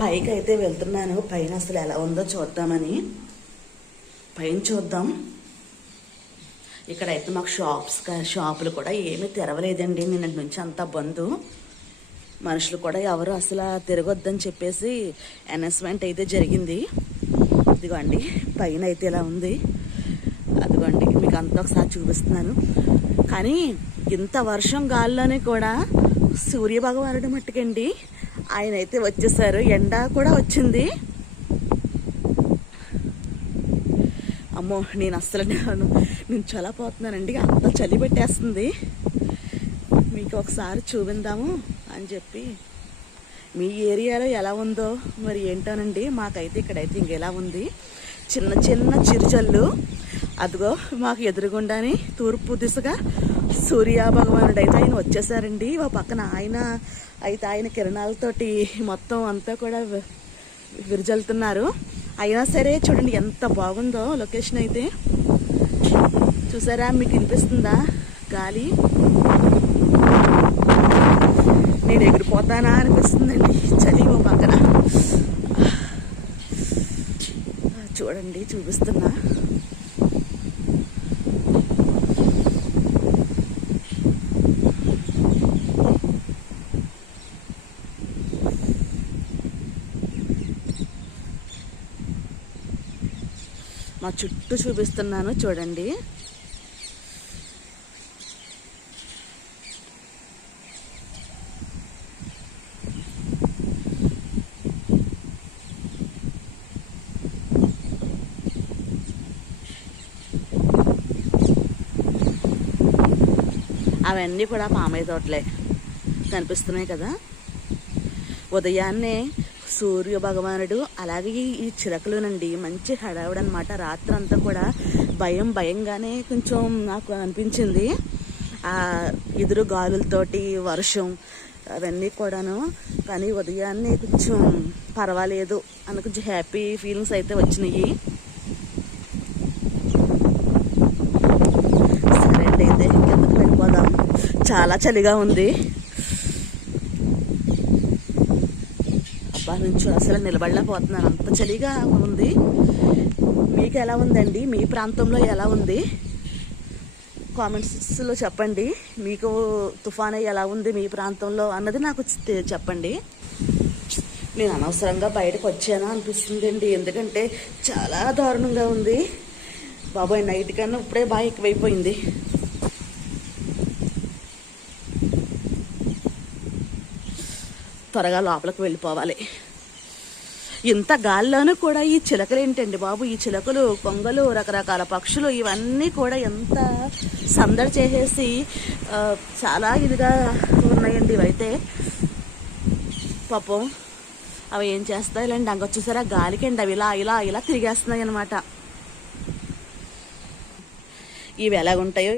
పైకి అయితే వెళ్తున్నాను. పైన అసలు ఎలా ఉందో చూద్దామని. పైన చూద్దాం. ఇక్కడైతే మాకు షాప్స్ షాపులు కూడా ఏమీ తెరవలేదండి. నిన్నటి నుంచి అంతా బంధు మనుషులు కూడా ఎవరు అసలు తిరగొద్దని చెప్పేసి అనౌన్స్మెంట్ అయితే జరిగింది. ఇదిగోండి పైన అయితే ఇలా ఉంది. అదిగోండి మీకు అంతా ఒకసారి చూపిస్తున్నాను. కానీ ఇంత వర్షం గాల్లోనే కూడా సూర్య భగవానుడు మట్టుకండి. ఆయన అయితే వచ్చేసారు. ఎండ కూడా వచ్చింది. అమ్మో నేను అస్సలు నేను నేను చల్లపోతున్నానండి. అంత చలి పెట్టేస్తుంది. మీకు ఒకసారి చూపిందాము అని చెప్పి. మీ ఏరియాలో ఎలా ఉందో మరి ఏంటోనండి? మాకైతే ఇక్కడైతే ఇంకెలా ఉంది? చిన్న చిన్న చిరుజల్లు. అదిగో మాకు ఎదురుగుండాని తూర్పు దిశగా సూర్య భగవానుడు అయితే ఆయన వచ్చేసారండి. ఓ పక్కన ఆయన అయితే ఆయన కిరణాలతోటి మొత్తం అంతా కూడా విరజల్తున్నారు. అయినా సరే చూడండి ఎంత బాగుందో లొకేషన్ అయితే. చూసారా? మీకు వినిపిస్తుందా? గాలి. నేను ఎగిరిపోతానా అనిపిస్తుందండి చలి ఓ పక్కన. చూడండి చూపిస్తున్నా. మా చుట్టూ చూపిస్తున్నాను చూడండి. అవన్నీ కూడా మామయ్య తోటలే. కనిపిస్తున్నాయి కదా. ఉదయాన్నే సూర్య భగవానుడు అలాగే ఈ- ఈ చిలకలునండి. మంచి హడావుడు అనమాట రాత్రంతా కూడా భయం భయంగానే కొంచెం నాకు అనిపించింది. ఆ ఎదురు గాలులతోటి వర్షం అవన్నీ కూడాను. కానీ ఉదయాన్నే కొంచెం పర్వాలేదు. అని కొంచెం హ్యాపీ ఫీలింగ్స్ అయితే వచ్చినాయి. సరే అండి అయితే కిందకు వెళ్ళిపోదాం. చాలా చలిగా ఉంది. అబ్బా నుంచి అసలు నిలబడలేకపోతున్నాను. అంత చలిగా ఉంది. మీకు ఎలా ఉందండి? మీ ప్రాంతంలో ఎలా ఉంది? కామెంట్స్లో చెప్పండి. మీకు తుఫాన్ ఎలా ఉంది మీ ప్రాంతంలో అన్నది నాకు చెప్పండి. నేను అనవసరంగా బయటకు వచ్చానా అనిపిస్తుంది అండి ఎందుకంటే చాలా దారుణంగా ఉంది. బాబాయ్ నైట్ కన్నా ఇప్పుడే బాగా ఎక్కువైపోయింది. త్వరగా లోపలికి వెళ్ళిపోవాలి. ఇంత గాల్లోనూ కూడా ఈ చిలకలు ఏంటండి బాబు? ఈ చిలకలు కొంగలు రకరకాల పక్షులు ఇవన్నీ కూడా ఎంత సందడి చేసేసి చాలా ఇదిగా ఉన్నాయండి ఇవైతే. పాపం అవి ఏం చేస్తాయిలేండి అంగ చూసారా? గాలికండి అవి ఇలా ఇలా ఇలా తిరిగేస్తున్నాయి అనమాట ఇవి ఎలాగుంటాయో